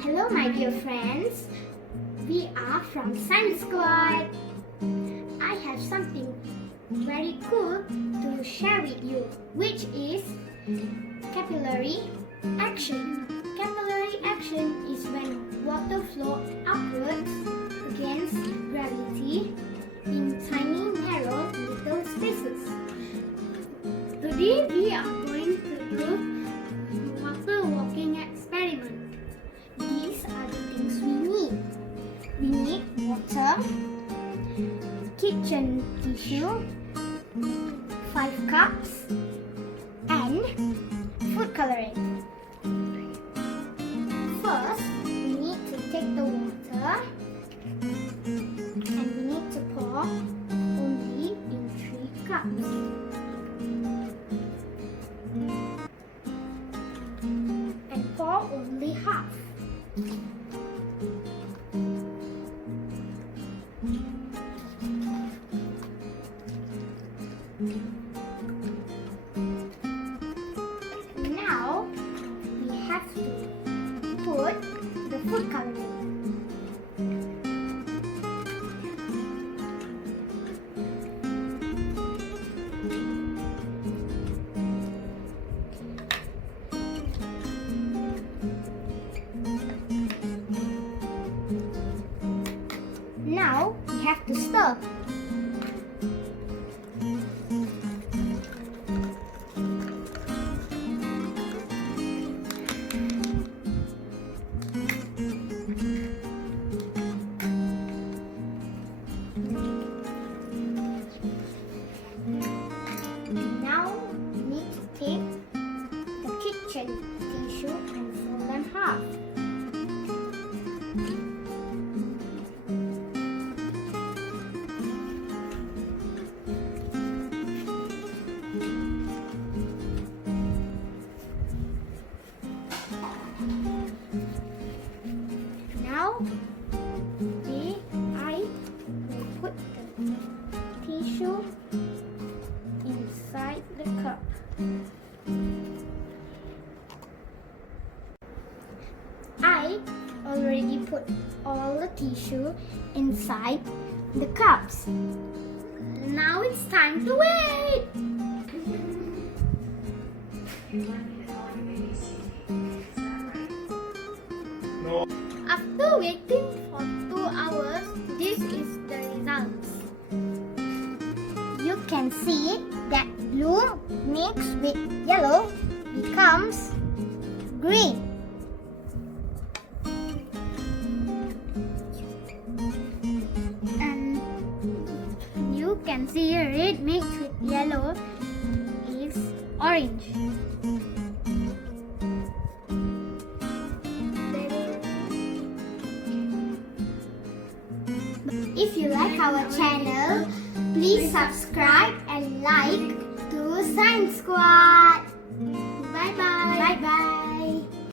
Hello my dear friends, we are from Science Squad. I have something very cool to share with you, which is capillary action. Capillary action is when water flows upwards against gravity in tiny narrow little spaces. Today we are going to do water walking experiment. These are the things we need. We need water, kitchen tissue, 5 cups, and food coloring. First, we need to take the water and we need to pour only in 3 cups. And pour only half. Now we have to put the food coloring. Now we have to stir. Now we need to take the kitchen tissue and fold them half. Now I will put the tissue inside the cup. I already put all the tissue inside the cups. Now it's time to wait. After waiting for 2 hours, this is the results. You can see that blue mixed with yellow becomes green. And you can see red mixed with yellow is orange. If you like our channel, please subscribe and like to Science Squad. Bye bye. Bye bye.